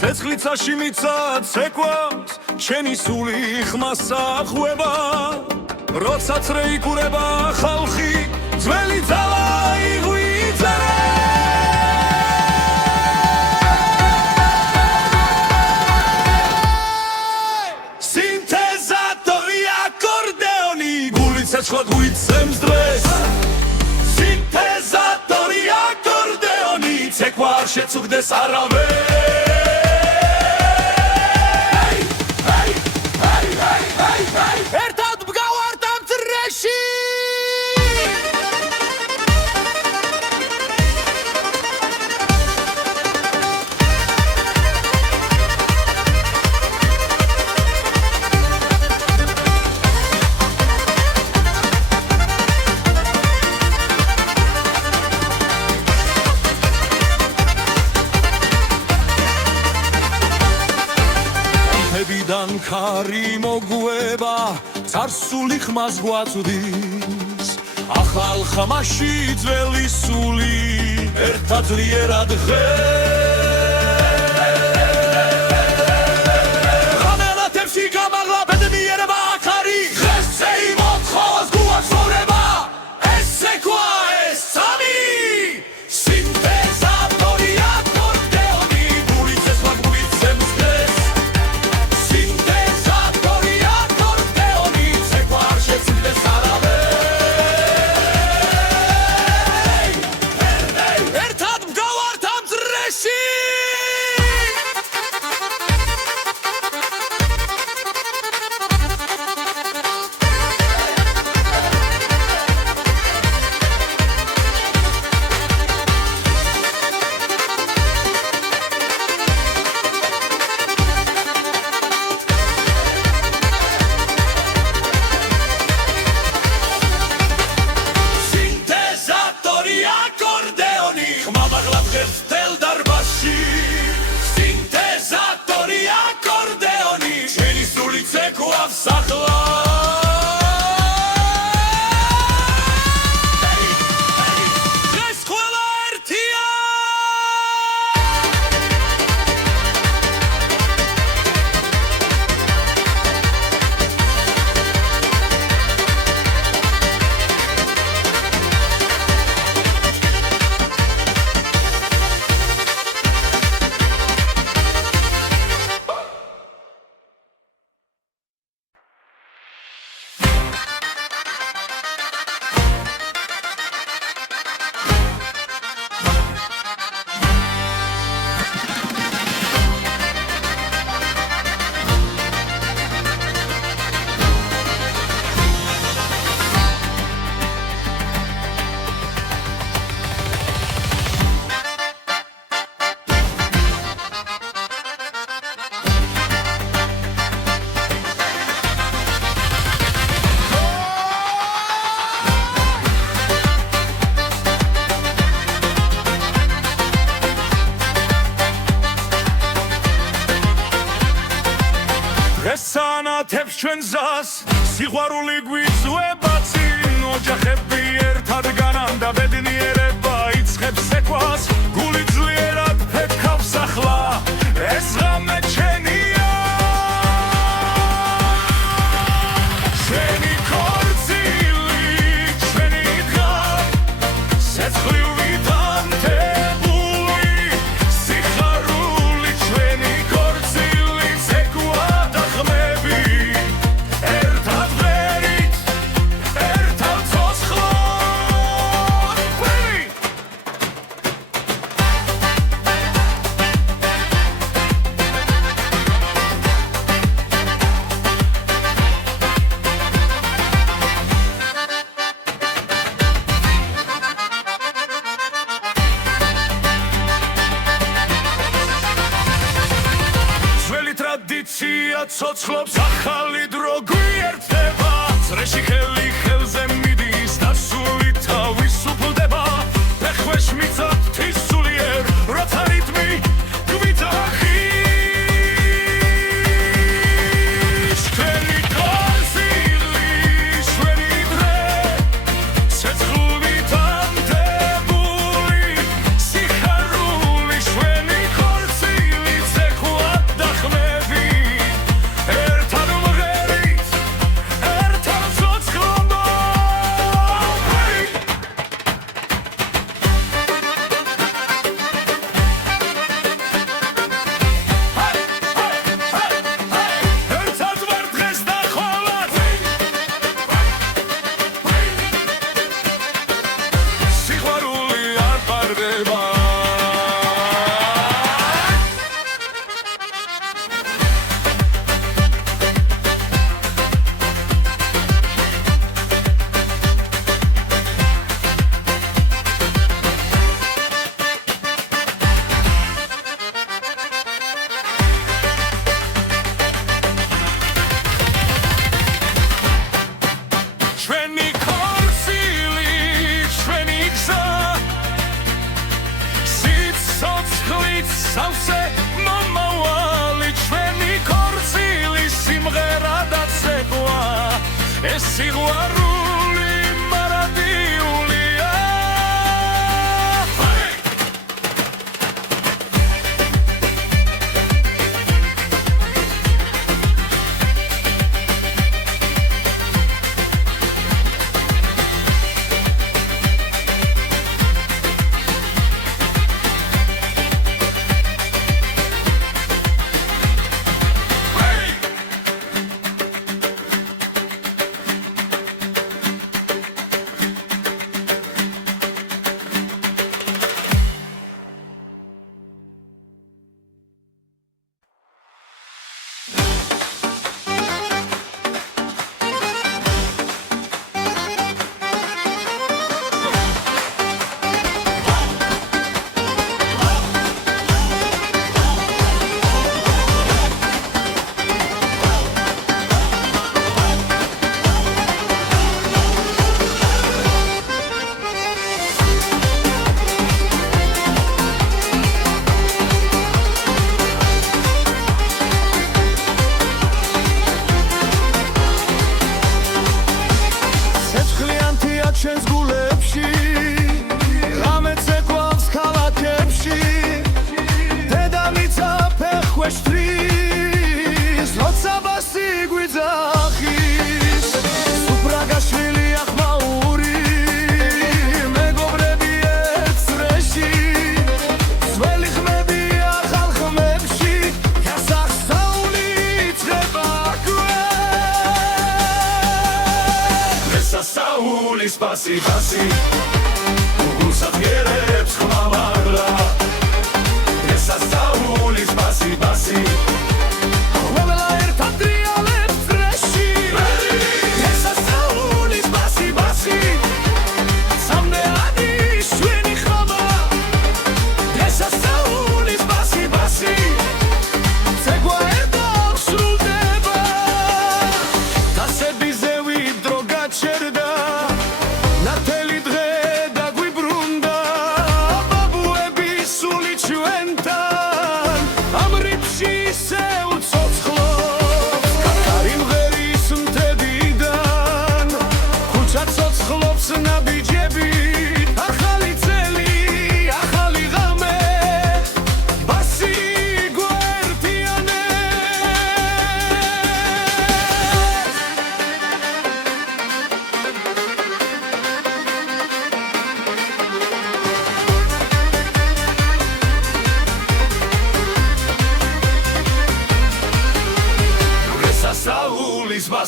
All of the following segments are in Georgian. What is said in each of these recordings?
ცეცხლიცაში მიცად ცეკვავს ჩემი სული ხმასა ხვება როცა წრე იკურება ხალხი ძველი ძალა იღვიძერე სინთეზატორი აკორდეონი გული ცეცხლად გვიცემს დღეს სინთეზატორი აკორდეონი ცეკვა არ შეწუხდეს არავეს ერთად მგავართ ამ წრეში მებიდან ქარი მოგვება царსული ხმას გვაწვდის ახალ ხმაში ძველი სული ერთად ძლიერად ღამელათებში გამაღლა ბედნიერება აქ არის დღესე იმოთხოს გვაცხოვრება ეს ცეკვა ეს სამი სინთეზატორი აკორდეონი გული ცეცხლად გვიცემს დღეს სინთეზატორი აკორდეონი ცეკვა არ შეწუხდეს არავეს ერთად მგავართ ამ წრეში სინთეზატორი აკორდეონი ხმამაღლა დღეს მთელ დარბაზში სინთეზატორი აკორდეონი ჩვენი სული ცეკვავს ახლა დღეს ყველა ერთია ესანათებს ჩვენ ზას სიყვარული გვიწვება წინ ოჯახები ერთად განან და ბედნიერება იწყებს ცეკვას გული ძლიერად ფექავს ახლა ეს ღამე ჩვენია ჩვენი ქორწილი ჩვენი დღა ცეცხლივით ანთებული სიხარული ჩვენი ქორწილი ცეკვა და ხმები ერთად ვერით ერთად ცოცხლად ძველი ტრადიცია ცოცხლობს ახალი დრო გვიერთდება წრეში ხელი ხელზე მიდის და სული თავისუფლდება ფეხქვეშ მიწად ღვთის სულიერ როცა რიტმი გვიძახის ჩვენი ქორწილი ჩვენი დღე ცეცხლით ანთებული სიხარული ჩვენი ქორწილი ცეკვა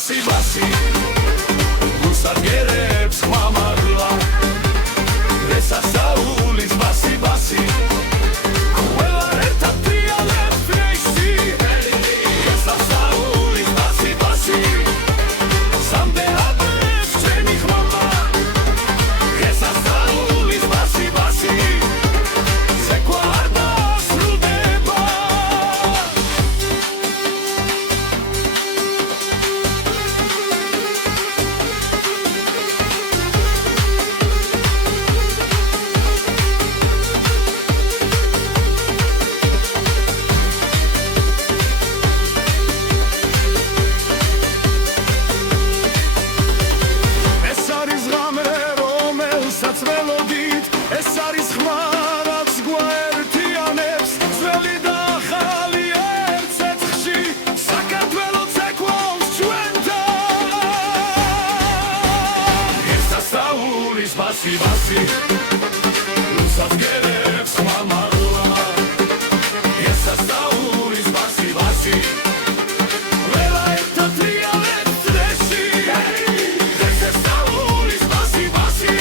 ბასი ბასი გუსაგერებს ხმამაღლა ესასაულის ბასი ბასი ყველა ერთად ტრიალებს რეისი ესასაულის ბასი ბასი სამდე ადრებს ჩვენი ხმამა ესასაულის ბასი ბასი ზეკვა არ დასრულდება ეს არის ხმა რაც გვაერთიანებს ძველი და ახალი ერთ ცეცხლში საქართველოს ეკვავს ჩვენთან ესასაულის ბასი ბასი გუსაგერებს ხმამაღლა ესასაულის ბასი ბასი ყველა ერთად ტრიალებს წრეში ესასაულის ბასი ბასი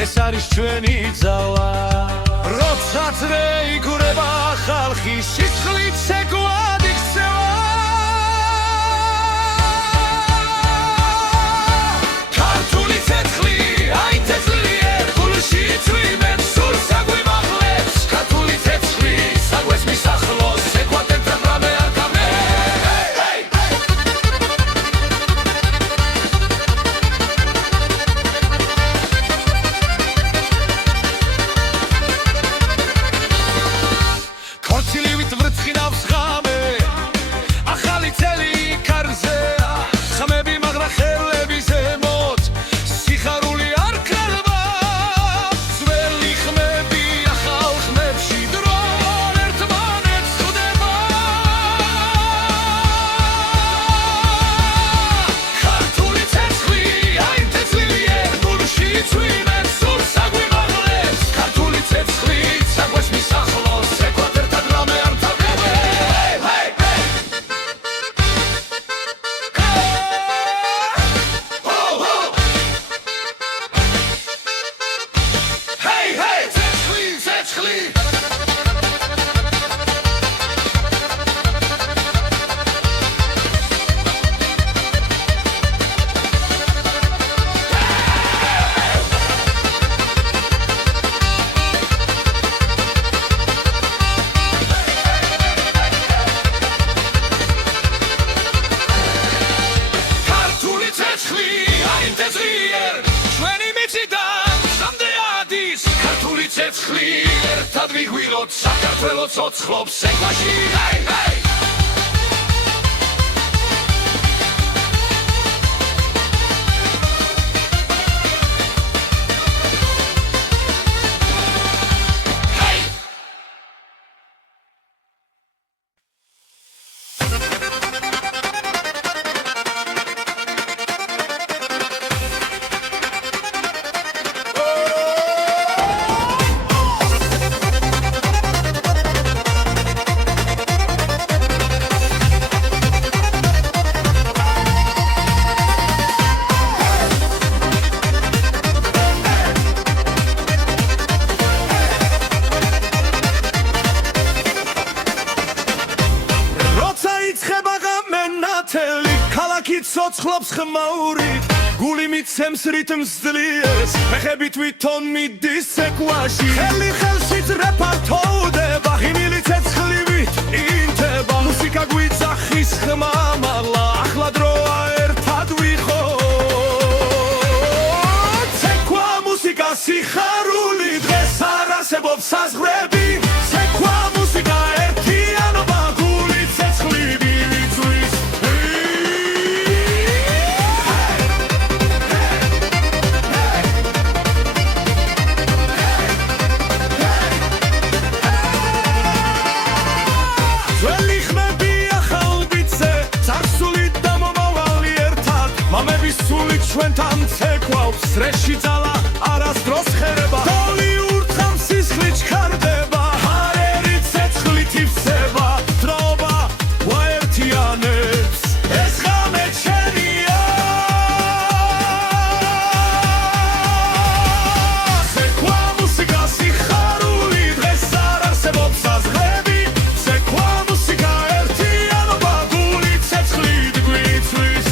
ეს არის ჩვენი ძალა როცა წრე იგურება ხალხი სიცხლით ცეკვად იქცევა ქართული ცეცხლი აი თესლიერ გულში წვიმენ სურს აგვიმაღლებს ქართული ცეცხლი საგვეს მისახლოს ეკვატერთან რამე არ გამე ერთად ვიგვიროთ საქართველოს ცოცხლობს ეკვაში ხმაურით გული მიცემს რიტმს ძლიერს ფეხები თვითონ მიდის ცეკვაში ხელი ხელშიც რეპარტოვდება ღიმილი ცეცხლივით ინთება მუსიკა გვიძახის ხმა მაღლა ახლა დროა ერთად ვიხოთ ცეკვა მუსიკა სიხარული დღეს არ არსებობს საზღვრები ცეკვა მუსიკა ერთიანობა გული ცეცხლივი ვიწვის ძველი ხმები ახალ ბიცე წარსული და მომავალი ერთად მამების სულით ჩვენთან ცეკვავს სრეში ძალა არასდროს ხერება დოლი ურთხავს სისხლით ჩქარდება ჰარერი ცეცხლით ივსება დროობა ვაერთიანებს ეს ღამე ჩვენია ცეკვა მუსიკა სიხარული დღეს არ არსებობს საზღვრები ცეკვა მუსიკა ერთიანობა გული ცეცხლით გვიწვის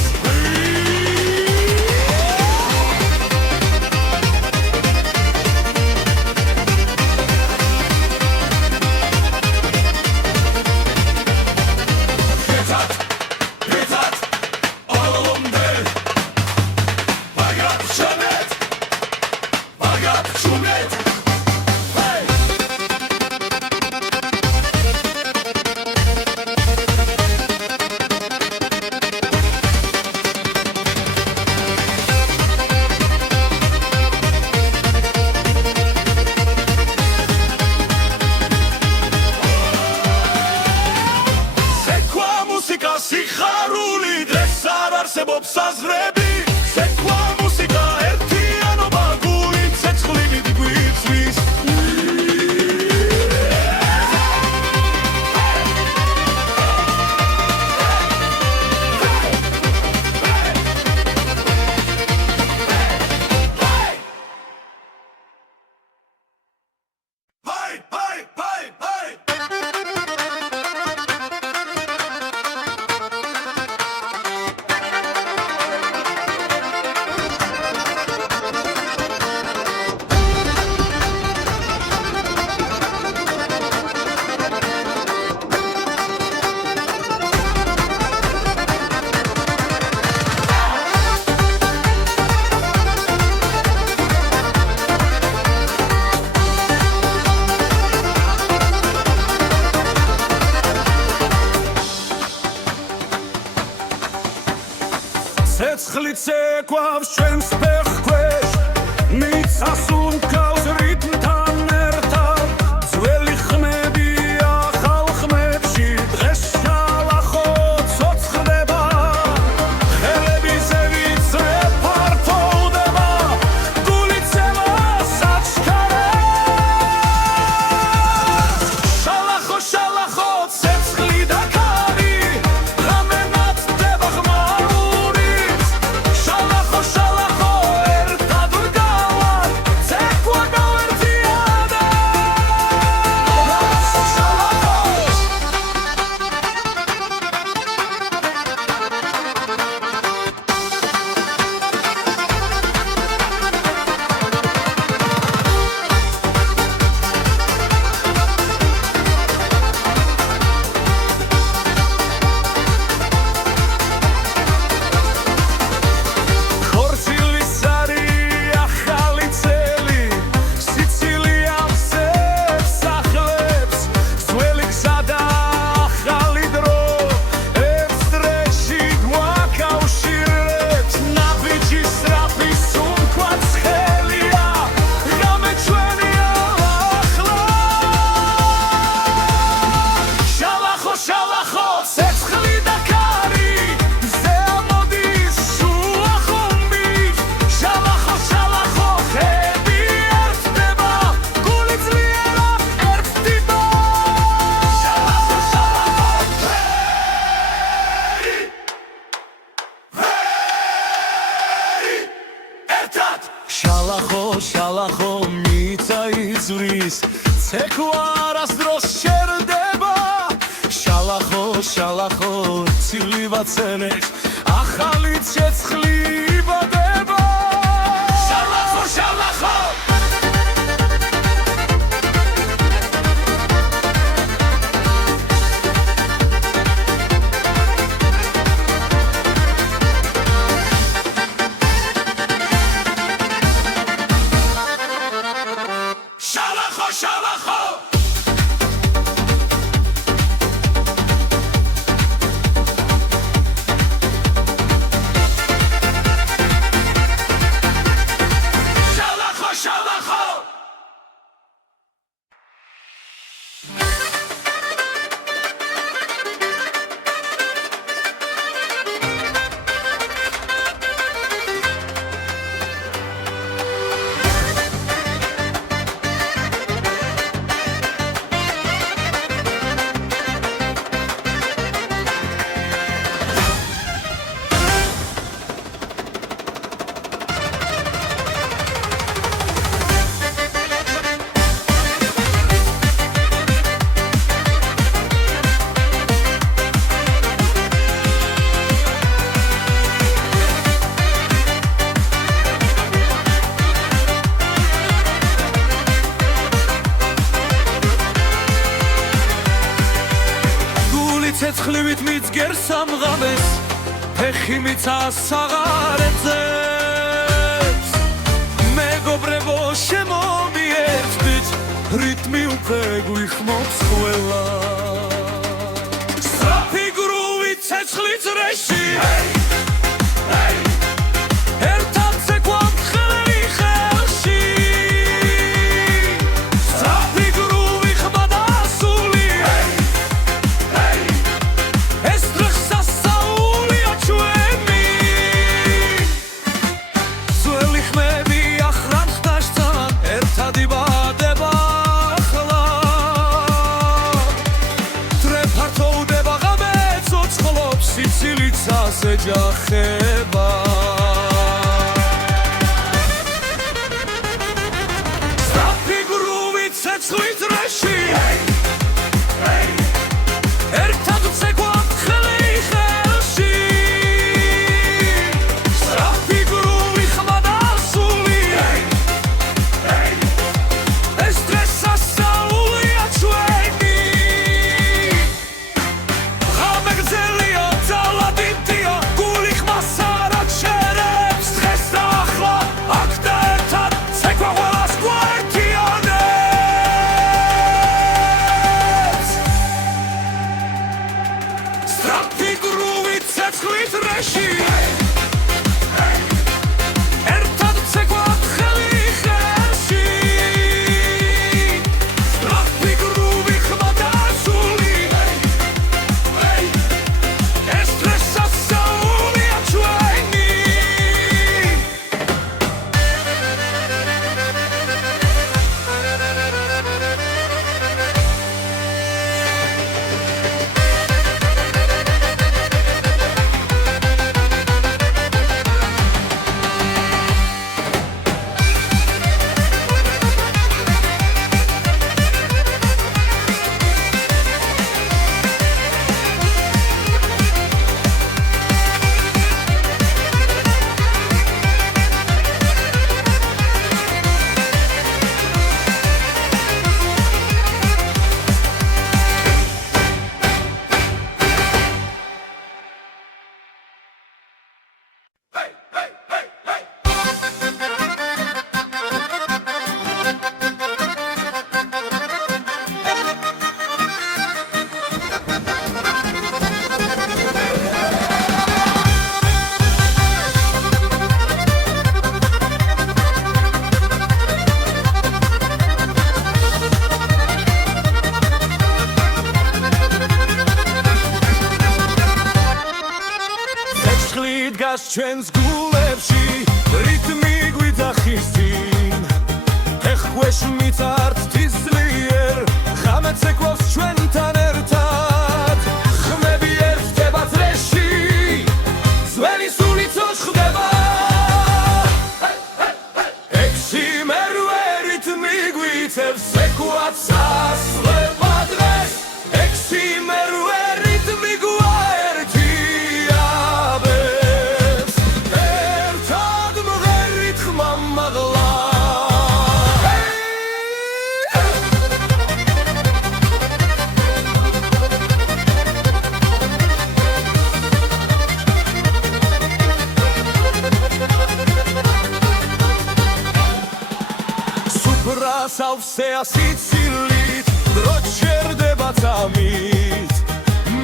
სიხარული დღეს არ არსებობს საზღვრები ცეკვა მუსიკა ერთიანობა გული ცეცხლივით გვიწვის ცეცხლი ცეკვავს ჩვენს ფეხქვეშ მიწას უმკავს რიტმთან ერთად ძველი ხმები ახალ ხმებში დღეს შალახო ცოცხლდება ხელები ზევიცრე ფართოვდება გული ცემას აჩქარებს შალახო შალახო ცეცხლი და ქარი ღამე ნათდება ხმაურით შალახო შალახო ერთად ვდგავართ ცეკვა გავერთიანებს ხორცილის არი ახალი წელი სიცილი ავსებს სახლებს ძველი გზა და ახალი დრო ერთ დრეში გვაკავშირებს ნაბიჯი სწრაფი სუნთქვაც ხელია ღამე ჩვენია ახლა შალახო შალახო ცეცხლი და ქარი მზე ამოდის შუა ხომით შალახო შალახო ხები ერთდება გული ძლიერად ერთდიო შალახო შალახო ერთად შალახო შალახო მიწა იზვრის ცეკვა არასდროს შერდება შალახო შალახო ცილივ აცენებს ახალი ცეცხლი შალახო ცეცხლივით მიძგერს ამღამეს ფეხი მიცას საღარეძებს მეგობრებო შემომიერთდით რიტმი უკვე გვიხმობს ყველა სწრაფი გრუვი ცეცხლის რეში ერთად ცეკვავთ ხელი ხელში სწრაფი გრუვი ხმა და სული ეჯახება სწრაფი გრუვი ცეცხლის რეში ერთად ვცეკვავთ ხელი ხელში სწრაფი გრუვი ხმა და სული ეს დღეს სასწაულია ჩვენი ღამე გრძელია ძალადიდია ჩვენს გულებში რიტმი გვიძახის წინ ეხქვეშ მიწართ თისლიერ ღამე ცეკვავს ჩვენთან ერთად ხმები ერთდება წრეში ძველი სულიც ხდება ექვსი მერვე რიტმი გვიწევს ცეკვაც ასლება დღეს ექვსი მერვე რიტმი ბრასავსეა სიცილით დრო ჩერდება წამით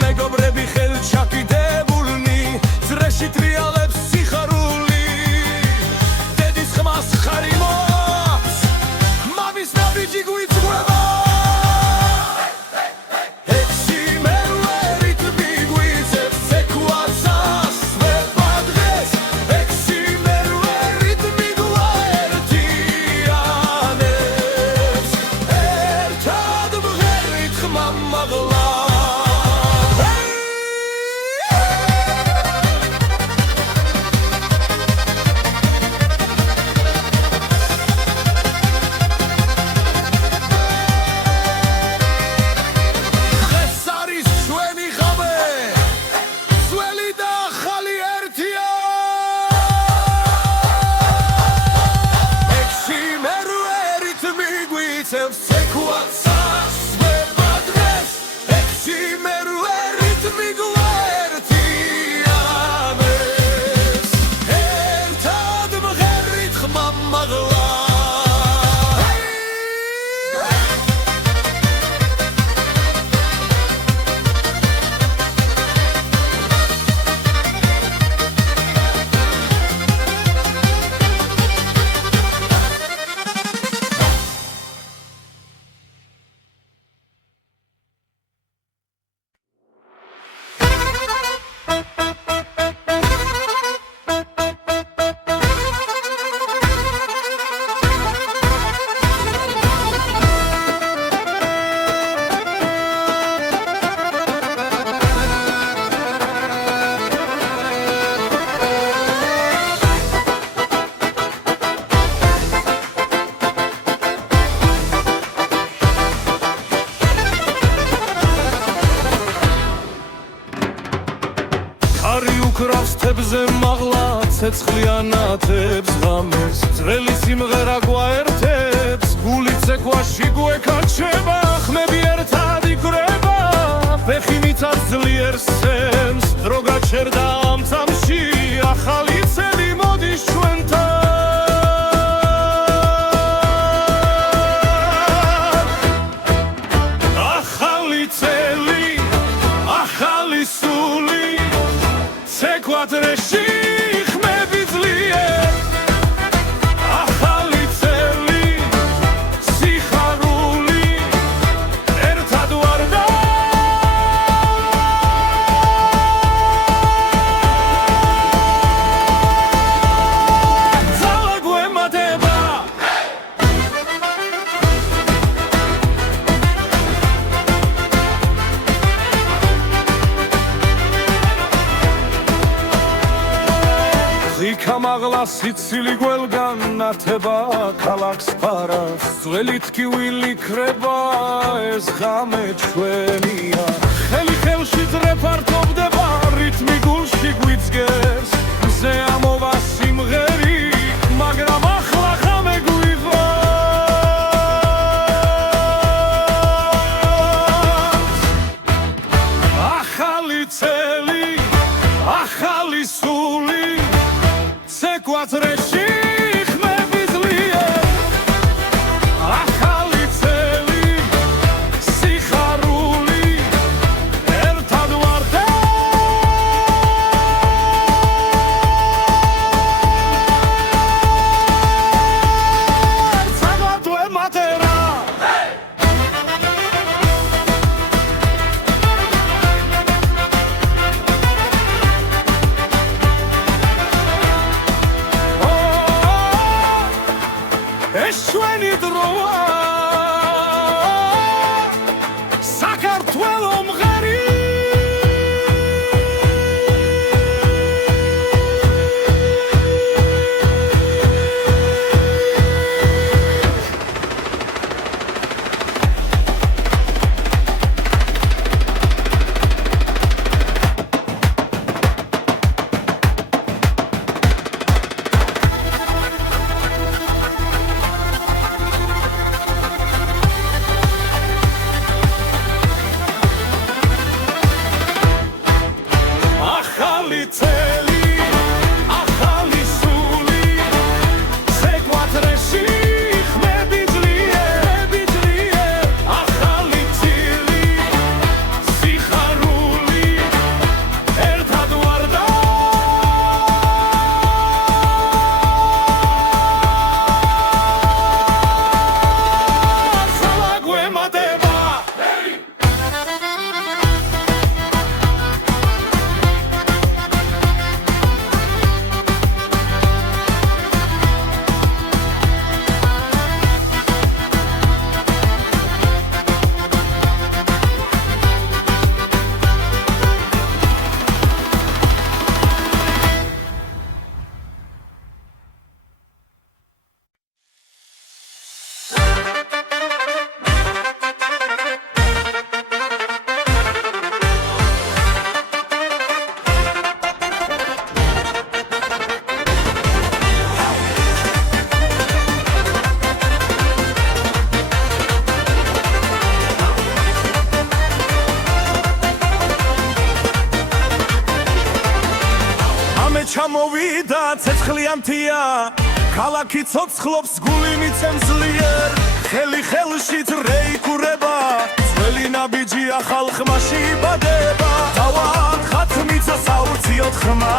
მეგობრები ხელჩაკიდებულნი ძრეში ტრიალებს სიხარული დედის ხმას ხარი მოაქვს მამის ნაბიჯი გვიწყვება თებზე მაღლა ცეცხლიანათებს ღამეს ძველი სიმღერა გვაერთებს გული ცეკვაში გვეკაჩება ხმები ერთად იკვრება ფეხი მიწას ძლიერ სცემს დრო გაჩერდა ამ წამში ახალი წელი მოდის ჩვენთან ახალი წელი ახალი სული Sequadreshi ხმები ძლიერ ახალი წელი სიხარული ერთად ვარ და ძალა გვემატება Kamagla sitsili gwelgan nateba kalaks paras Zveli tkivili kreba ez ghame chvenia Kheli khelshi repartovdeba ritmi gulshi gwitsgers Ze amova simgheri magram akhla ghame gwivas Akhali tseli akhali suli Sequadreshi ხმები ძლიერ ახალი წელი სიხარული ერთად ვარ და ცალად ვემატერა Eșueni droa Sakartvelo mghari ცეცხლიანთია ქალაქი ცოცხლობს გული მიცემს ძლიერ ხელი ხელში რეიქურება ძველი ნაბიჯია ხალხმა შეიბადება თავად ხათმიცა საუციოდ ხმა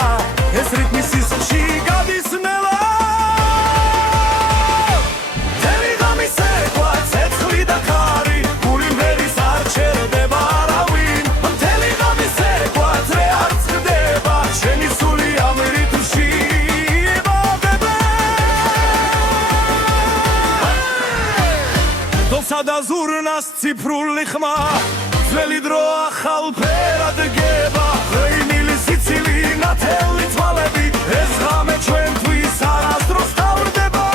ეს რიტმი სისხლში გადის ნელა მთელი ღამის ეკვა ცეცხლი და ხარი გული მერის არ ჩერდება არავინ მთელი ღამის ეკვა ძრე არ წყდება შენი სული ამ რიტმში და ზურნას ციფრული ხმა ძველი დრო ახალ ფერად გება ღვინილი სიცილი ნათელი თვალები ეს ღამე ჩვენთვის არასდროს თავდება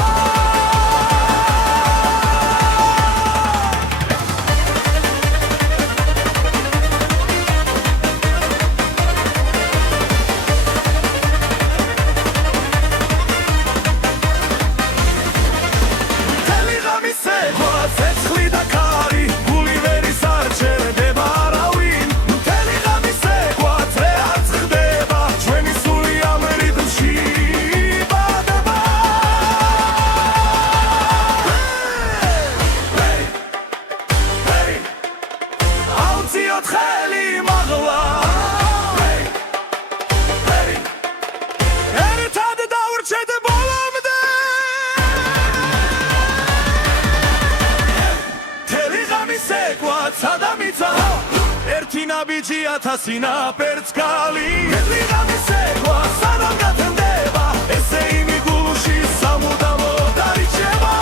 მთელი ღამის ეკვა ცეცხლი და ხარი გული მერის არ ჩერდება არავინ მთელი ღამის ეკვა ძრე არ წყდება ჩვენი სული ამ რიტმში იბადება აუციოთ ხელი მაღლა ერთად დავრჩეთ ბოლომდე მთელი ღამის ეკვა სადამიცა ერთი ნაბიჯი ათასი ნაპერწ კალი მთელი ღამის ეკვა სანამ გათენდება ესე იმი გულში სამუდამოდ დარიჩება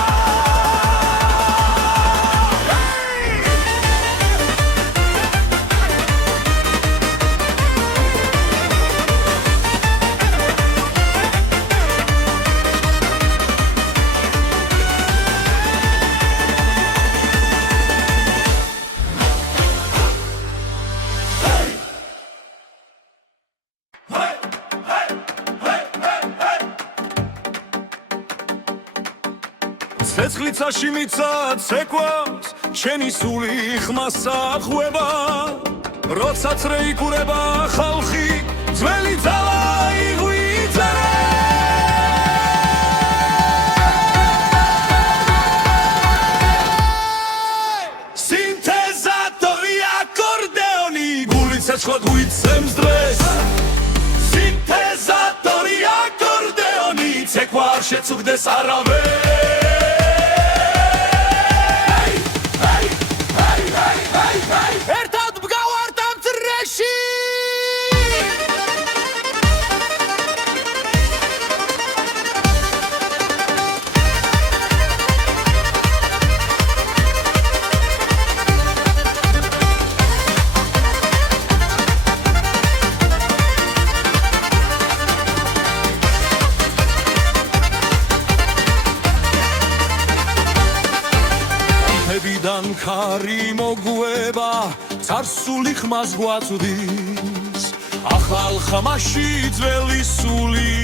ცეცხლიცაში მიცად ცეკვას შენი სული ხმასა ხვება როდესაც რეიქურება ხალხი ძველი ძალა იღვიძერე სინთეზატორი აკორდეონი გული ცეცხლად გვიცემს დღეს სინთეზატორი აკორდეონი ცეკვა არ შეწუხდეს არავენ ერთად მგავართ ამ წრეში მებიდან ხარი მოგვება царსული ხმას გვაწვდის ახალ ხმაში ძველი სული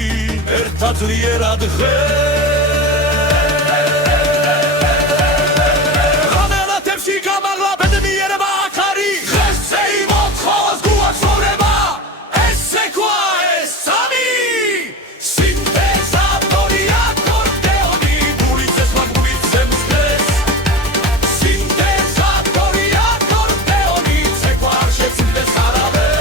ერთად ძლიერად ღამელათებში გამაღლა ბედნიერება ხარი ღესე იმოთხოს გუახსოვრება ეს ეკვა ეს სამი სინთეზატორი აკორდეონი გული ცეცხლად გვიცემს დღეს სინთეზატორი აკორდეონი ცეკვა არ შეწუხდეს არავენ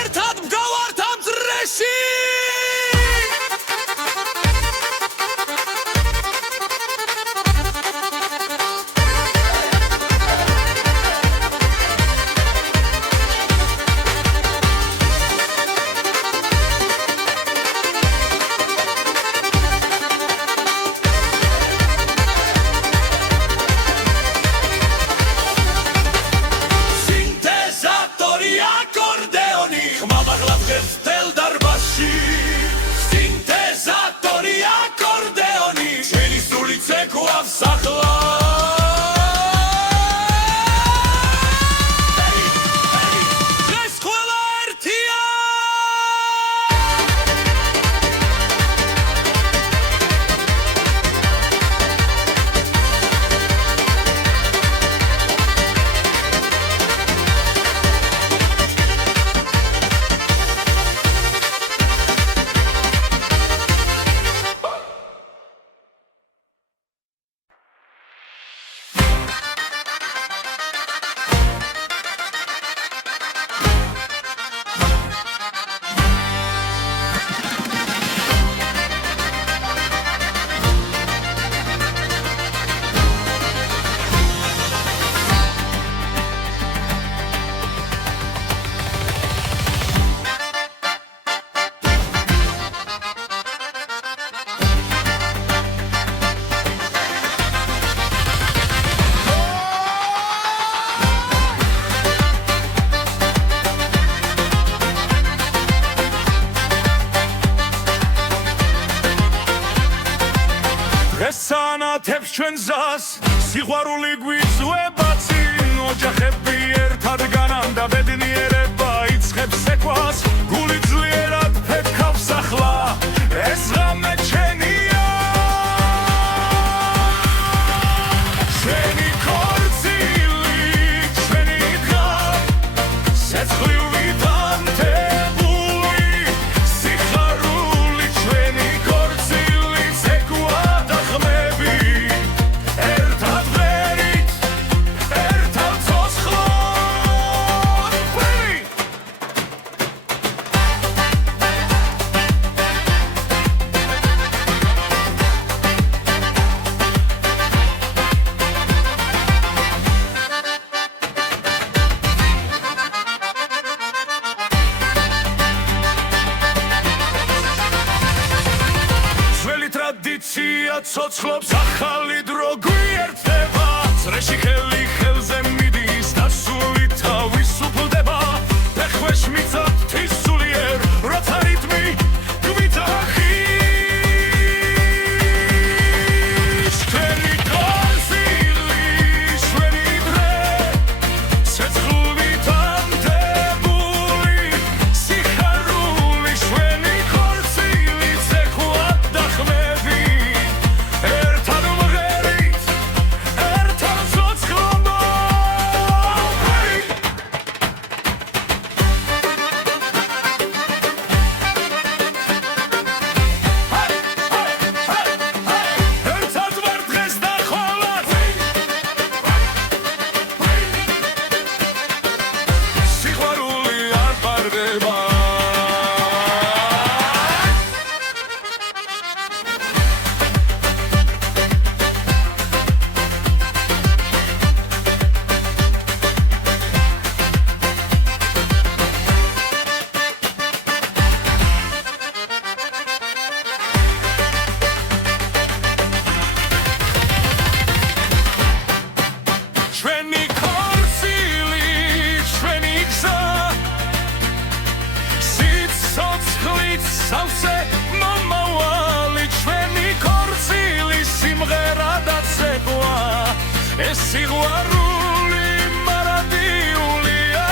ერთად მგავართ ამ წრეში ესანათებს ჩვენ გზას სიყვარული გვიწვება წინ ოჯახები ერთად განამ და ბედნიერება იწყებს ეკვას გული ძლიერად ფეთქავს ახლა ეს ღამე ჩვენია ჩვენი ქორწილი ჩვენი დღა სეცხლივით ანთებული სიხარული ჩვენი ქორწილი ცეკვა და ხმები ერთად ვერით ერთად ცოცხლად ვერით ძველი ტრადიცია ცოცხლობს ახალი დრო გვიერთდება წრეში ხელი ხელზე მიდის და სული თავის უფლდება ფეხქვეშ მიწა ღვთის სულიერ როცა რიტმი გვიძახის ჩვენი ქორწილი ჩვენი დღე სეცხლივით ანთებული სიხარული ჩვენი ქორწილი ცეკვა და ხმები ერთად ვღერით ერთად ცოცხლად ვერით ერთად ვარ დღეს და ხოლად სიყვარული არ პარდება ჩვენი ქორწილი ჩვენი გზა სიცოცხლით სავსე მომავალი ჩვენი ქორწილი სიმღერა და ცეკვა ეს სიყვარული მარადიულია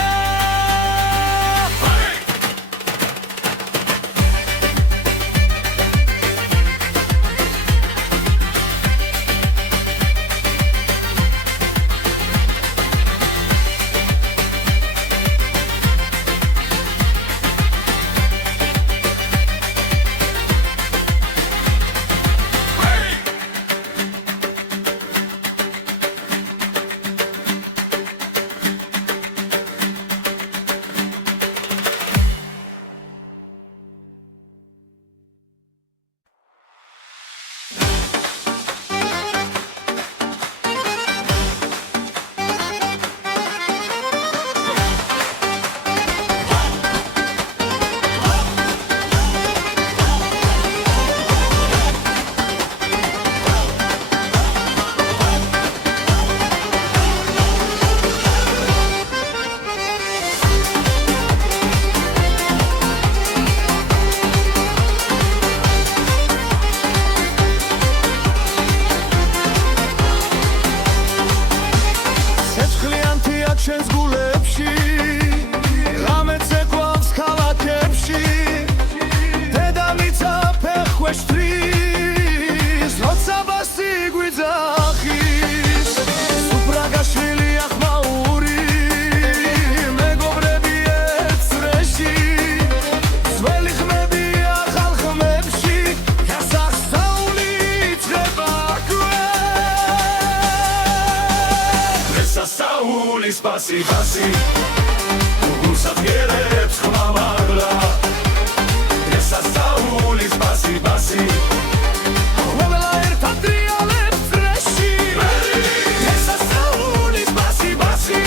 ცეცხლიანთია ჩვენს გულებში ღამე ცეკვავს ქალაქებში დედამიწა ფეხქვეშ თვლის როცა ბასი გვიძახის სუფრაგაშვილი ახმაური მეგობრები ერთ წრეში ძველი ხმები ახალ ხმებში გასახსნეული იწყება სასაული სპასი ბასი გულსახიერებს ხმამაღლა სასაული სპასი ბასი ყველა ერთად დრიალებს წრეში სასაული სპასი ბასი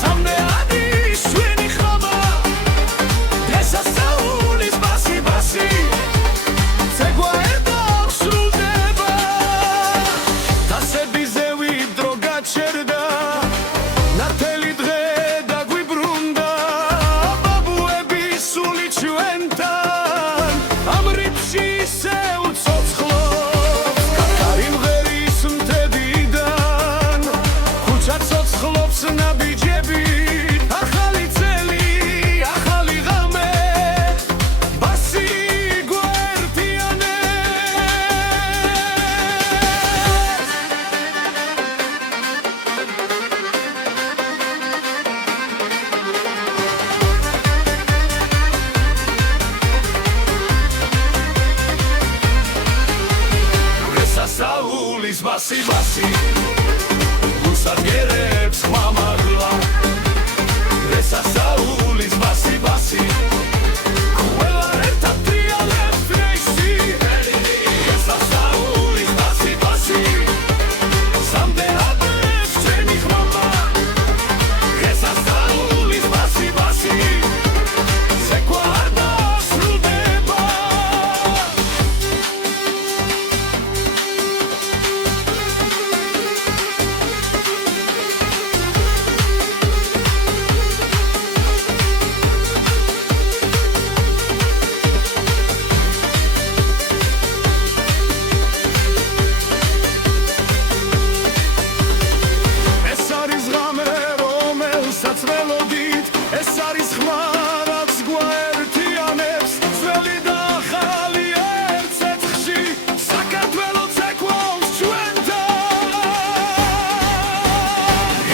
სამდეადი ჩვენი ხმა სასაული სპასი ბასი ცეკვა ერთად სრულდება დასები ზევი დრო გაჩერდა ნათელი დღე დაგვიბრუნდა ბაბუები სული ჩვენთან ამ რიფში სასაულის ბასი უსადგერებს ხმამაღლა ეს სასაულის ბასი ყველა ერთად ტრიალებს რეისი ეს სასაულის ბასი სამდეადებს ჩვენი ხმამა ეს სასაულის ბასი ზეკვა არ დასრულდება ეს არის ხმა რაც გვაერთიანებს ძველი და ახალი ერთ ცეცხლში საქართველოს ეკვავს ჩვენთან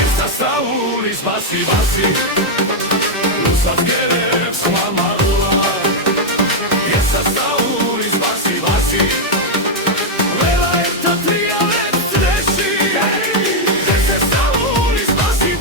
ეს სასაულის ბასი უსადგერებს ხმამაღლა ეს სასაულის ბასი ყველა ერთად ტრიალებს წრეში ეს სასაულის ბასი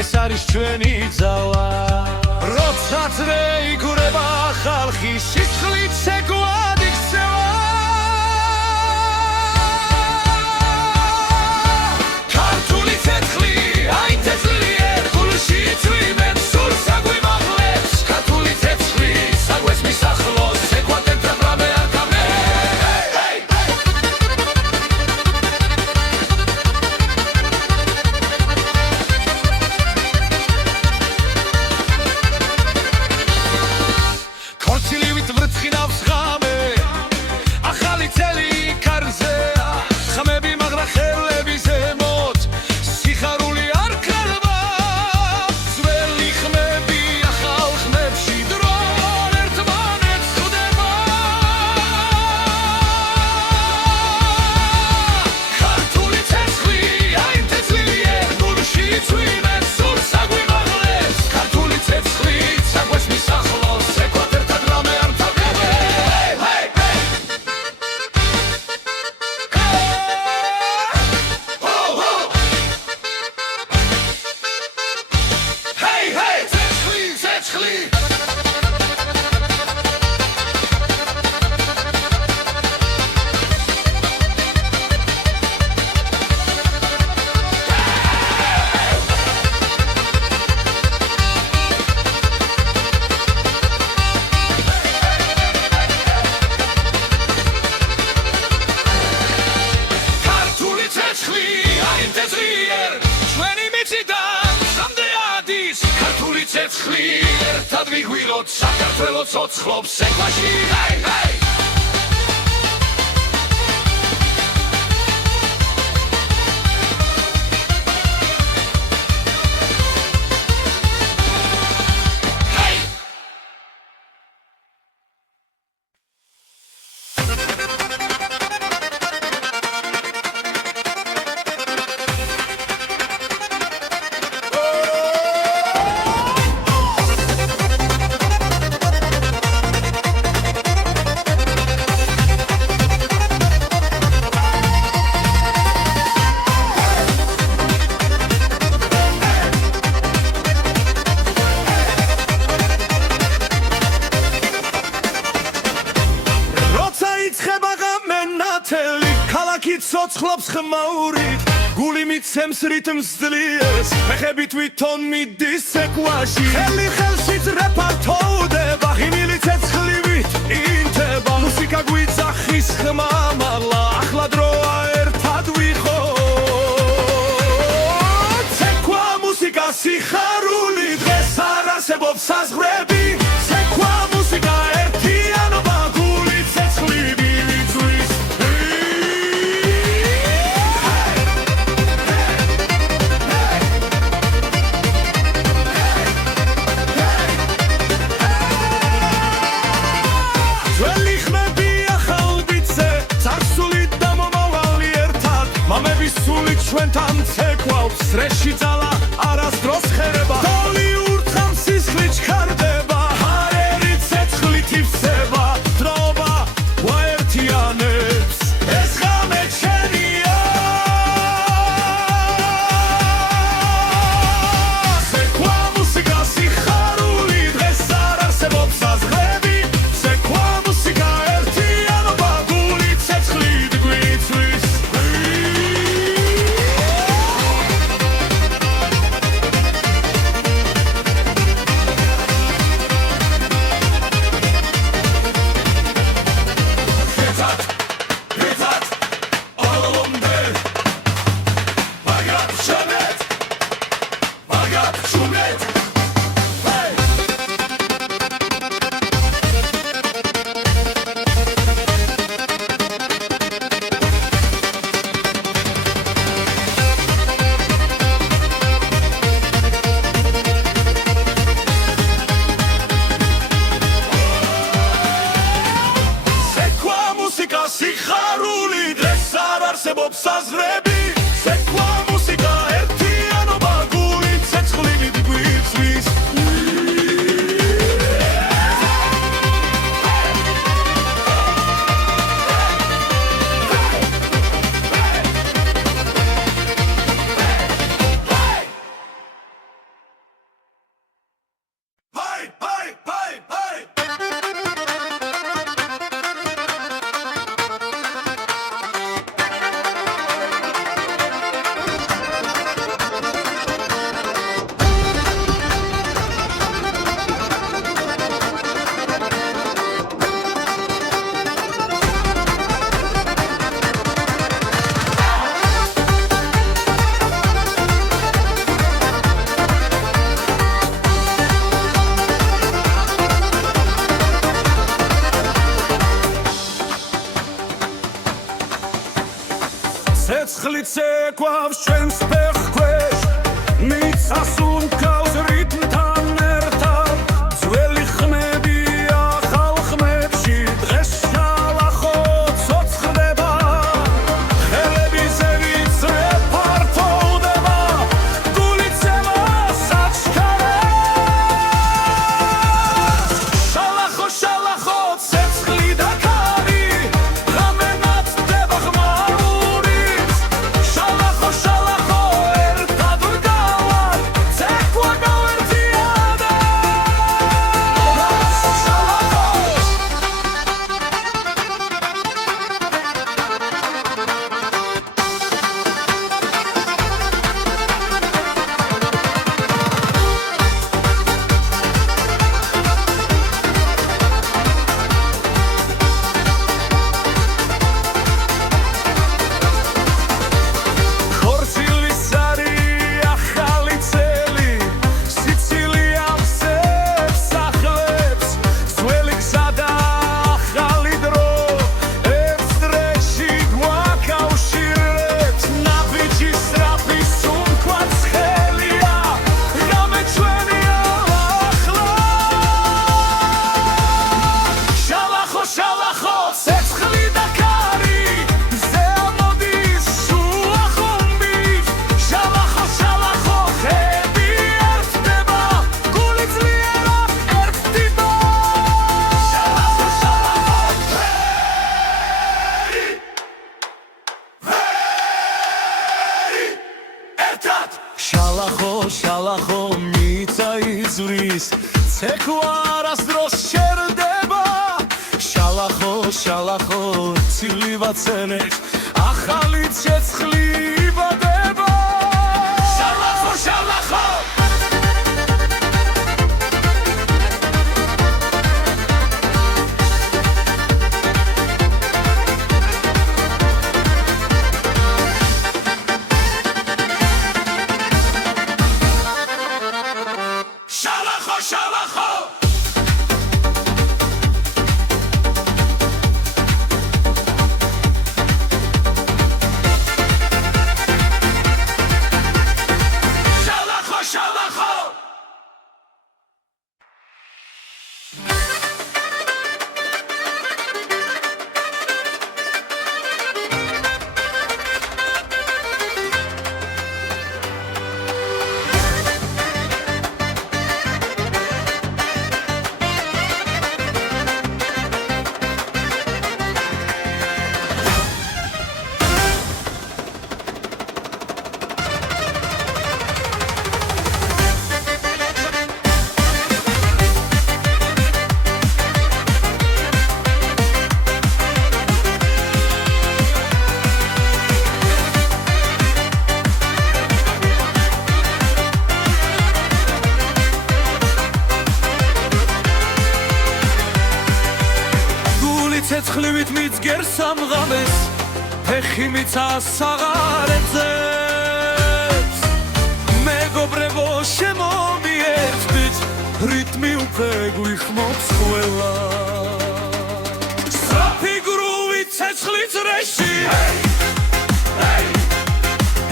ეს არის ჩვენი ძალა როცა ძრე იგურება ხალხი სისხლით ცეკვად იქცევა ქართული ცეცხლი აი თესლიერ გულში წვიმენ სულ საგვიმაღლებს ქართული ცეცხლი საგვეს მისახლოს ცეკვად ერთად რამე არ გამე ცეცხლი ერთად ვიგვიროთ საქართველოს ცოცხლობს ეკვაში მთელი ქალაქი ცოცხლობს ხმაურით გული მიცემს რიტმს ძლიერს ფეხები თვითონ მიდის ცეკვაში ხელი ხელშიც რეპარტოვდება ღიმილი ცეცხლივით ინთება მუსიკა გვიძახის ხმა მაღლა ახლა დროა ერთად ვიყოთ ცეკვა მუსიკა სიხარული დღეს არ არსებობს საზღვრები ცეკვა მუსიკა ერთიანობა გული ცეცხლივით ჩვენთან ცეკვავს რეში ძალა არასდროს ხერება დოლი ურთხავს სისხლი ჩქარდება ჰარერი ცეცხლით ივსება დროობა გვაერთიანებს ეს ღამე ჩვენია ცეკვა მუსიკა სიხარული დღეს არ არსებობს საზღვრები ცეკვა მუსიკა ერთიანობა გული ცეცხლით გვიწვის სიხარული დღეს არ არსებობს საზღვრები ცეკვა მუსიკა ერთიანობა გული ცეცხლივით გვიწვის ცეცხლი ცეკვავს ჩვენს ფეხქვეშ მიწას უმკავს რიტმთან ერთად ძველი ხმებია ახალ ხმებში დღეს შალახო ცოცხლდება ხელები ზევით რეპარტოვდება გული ცემა საჩქარებს შალახო შალახო ცეცხლი და ქარი ღამე ნათდება ხმაური შალახო მიცა იზვრის ცეკვა არასდროს შერდება შალახო სიცილი ვაცენეთ ახალი ცეცხლი იბადება შალახო შალახო ცეცხლივით მიძგერ სამღამეს ფეხი მიცას აღარ ეძებს მეგობრებო შემომიერთდით რიტმი უკვე გვიხმობს ყველა სწრაფი გრუვით ცეცხლის რეში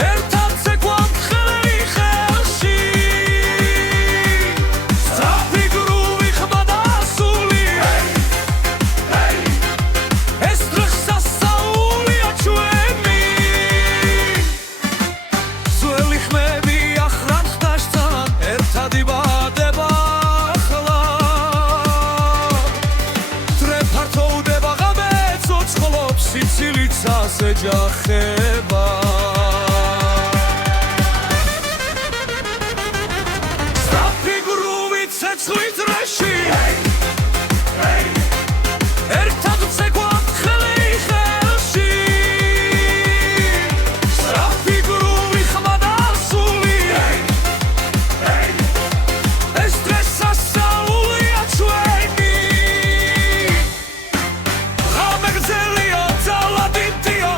ერთად ცეკვავთ ხელი ხელში სწრაფი გრუვი ხმა და სული ეჯახება სწრაფი გრუვით ცეცხლის რეში ერთად ვცეკვავთ ხელი ხელში სწრაფი გრუვი ხმა და სული ეს დღეს სასწაულია ჩვენი ღამე გრძელია ძალადიტია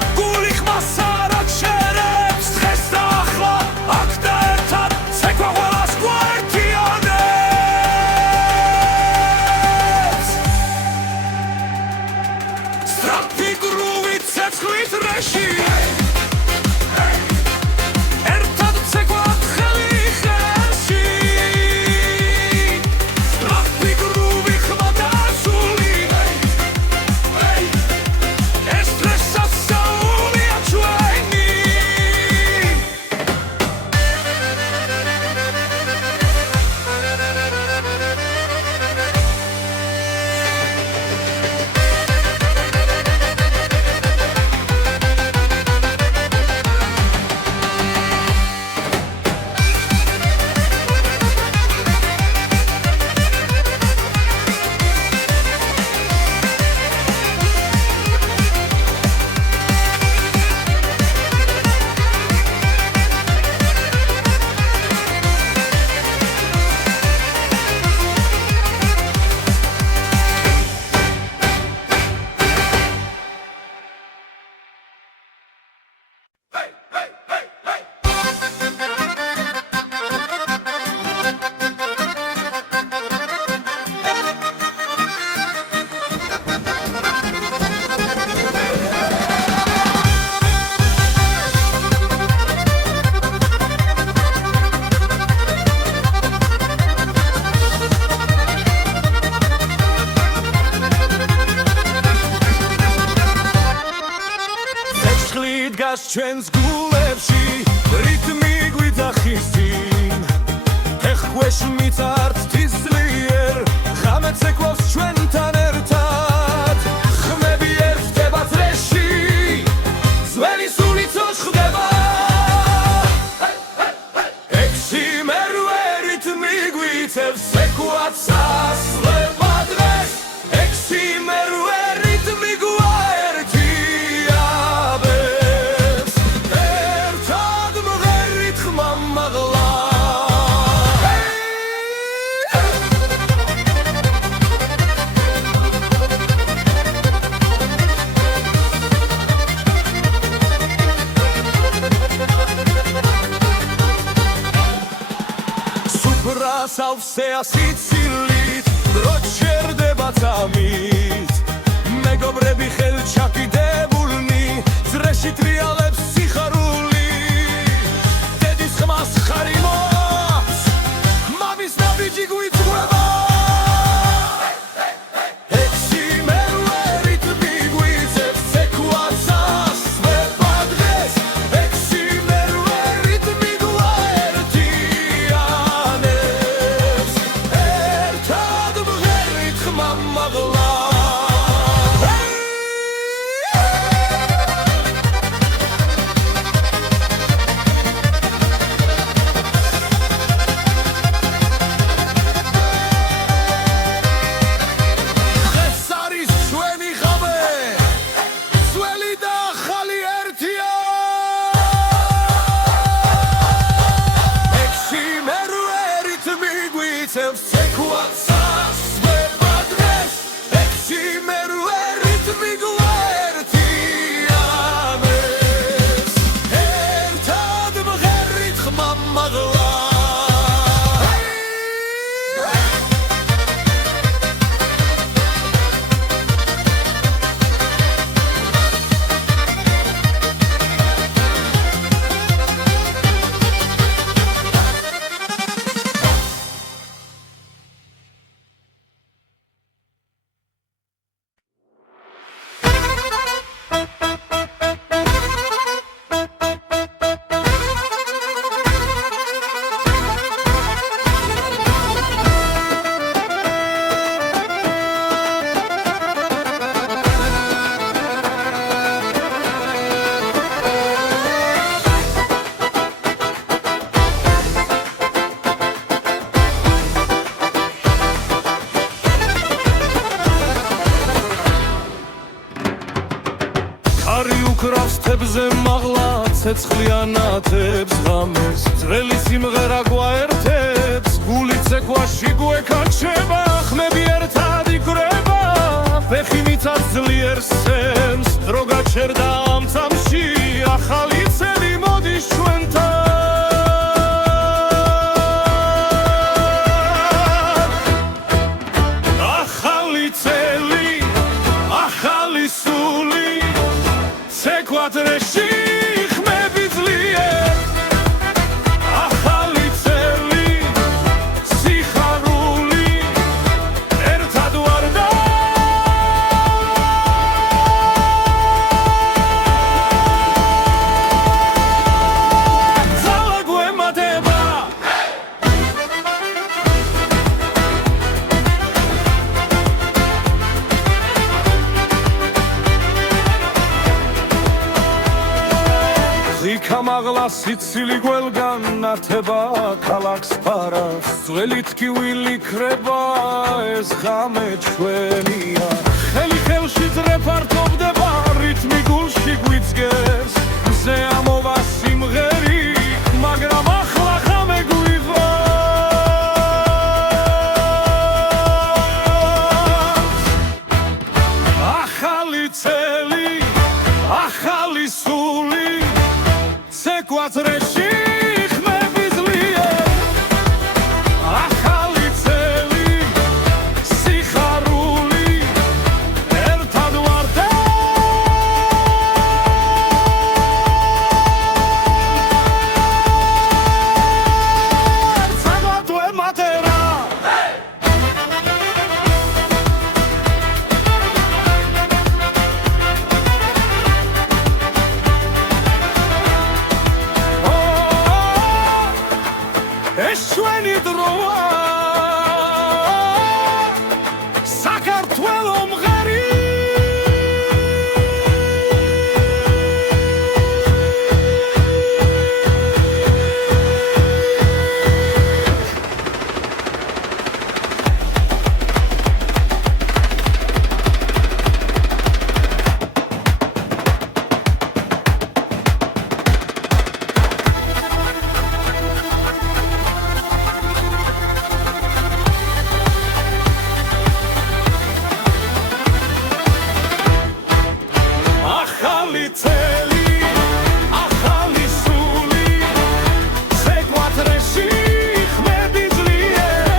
დგას ჩვენს გულებში რიტმი გვიძახის წინ ეხქვეშ მიწართ თისლიერ ღამე ცეკვავს ჩვენთან ერთად ხმები ერთდება წრეში ძველი სულიც ხდება ექვსი მერვე რიტმი გვიწევს ცეკვაც ასლება დღეს ექვსი მერვე რიტმი გვაერთი სავსეა სიცილით დრო ჩერდება წამით მეგობრები ხელჩაკიდებულნი ძრეში ტრიალებს სიხარული დედის ხმას ხარი მოაქვს მამის ნაბიჯი გვიწყვება ქრავს მაღლა ცეცხლიანათებს ღამეს ძველი სიმღერა გვაერთებს გული ცეკვაში გვეკაჩება ხმები ერთად იკვრება ფეხი მიწას ძლიერ სცემს დრო გაჩერდა ამ წამში ახალი წელი მოდის ჩვენთან ახალი წელი ახალი სული ცეკვადრეში ხმები ძლიერ ახალი წელი სიხარული ერთად ვარდა ძალა გვემატება მაღლა სიცილი გველგან ნათება ქალაქს ფარავს ძველი თქივილი ქრება ეს ღამე ჩვენია ხელი ხელში ძრეფართობდება რითმი გულში გვიძგებს მზე ამოვა სიმღერი მაგრამ ახლა ღამე გვიღავს ახალი წელი ახალი სული ცეკვადრეში ხმები ძლიერ ახალი წელი სიხარული ერთად ვარდა ერთად ვემატერა ეს ჩვენი დროა საქართველო მღერი ახალი სული ცეკვადრეში ხმები ძლიერ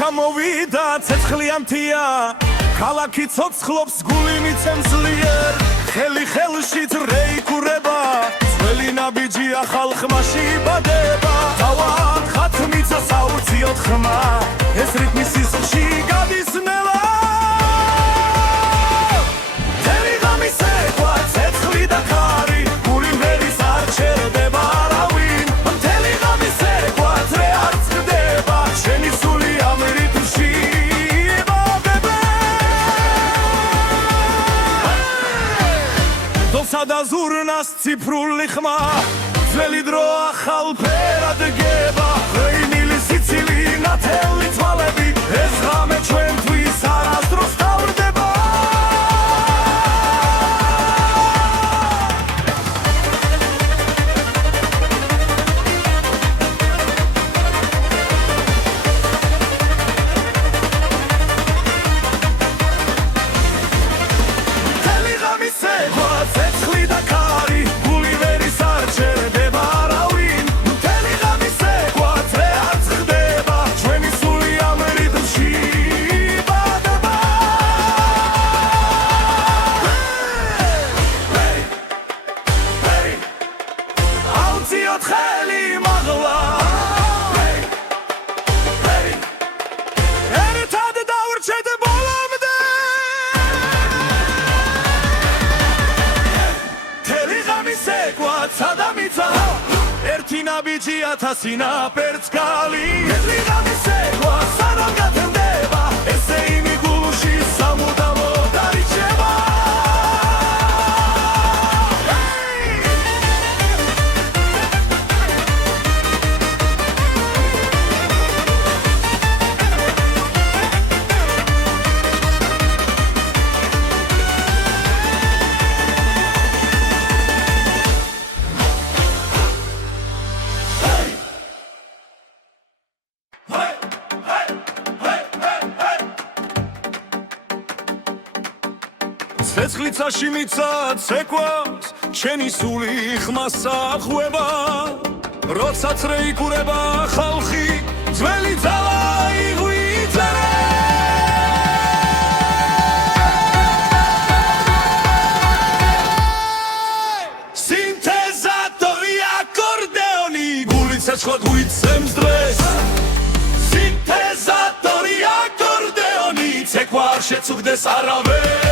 ჩამოვიდა ცეცხლიანთია ქალაქი ცოცხლობს გული მიცემს ძლიერ ხელი ხელში რეიკურება ძველი ნაბიჯია ხალხმა შეიბადება თავად ხათმიცა საუციოდ ხმა ეს რიტმი სისხლში გადის ნელა მთელი ღამის ეკვა ცეცხლი და ქარი გული ვერის არ ჩერდება არავინ მთელი ღამის ეკვა ძრე არ წყდება შენი სული ამ რიტმში იბადება დოსა და ზურნას ციფრული ხმა ძველი დრო ახალ ფერად გება ღვინილი სიცილი ნათელი თვალები ეს ღამე ჩვენთვის არასდროს თავდება მთელი ღამის ეკვა ცეცხლი და ქარი გული ვერის არ ჩერდება არავინ მთელი ღამის ეკვა ძრე არ წყდება ჩვენი სული ამ რიტმში იბადება აუციოთ ხელი მაღლა ერთად დავრჩეთ ბოლომდე მთელი ღამის ეკვა ცადამიცა ერთი ნაბიჯი ათასი ნაპერწ გალი მთელი ღამის ეკვა სანამ გათენდება ესე იმი გულში სამუდამოდ დარიჩება ცეცხლიცაში მიცა ცეკვას ჩენი სული ხმას ახვევა როცა რეიკურება ხალხი ძველი ძალა იღვიძერე სინთეზატორი აკორდეონი გული ცეცხლად უიცემს დღეს სინთეზატორი აკორდეონი ცეკვა არ შეწუხდეს არავეს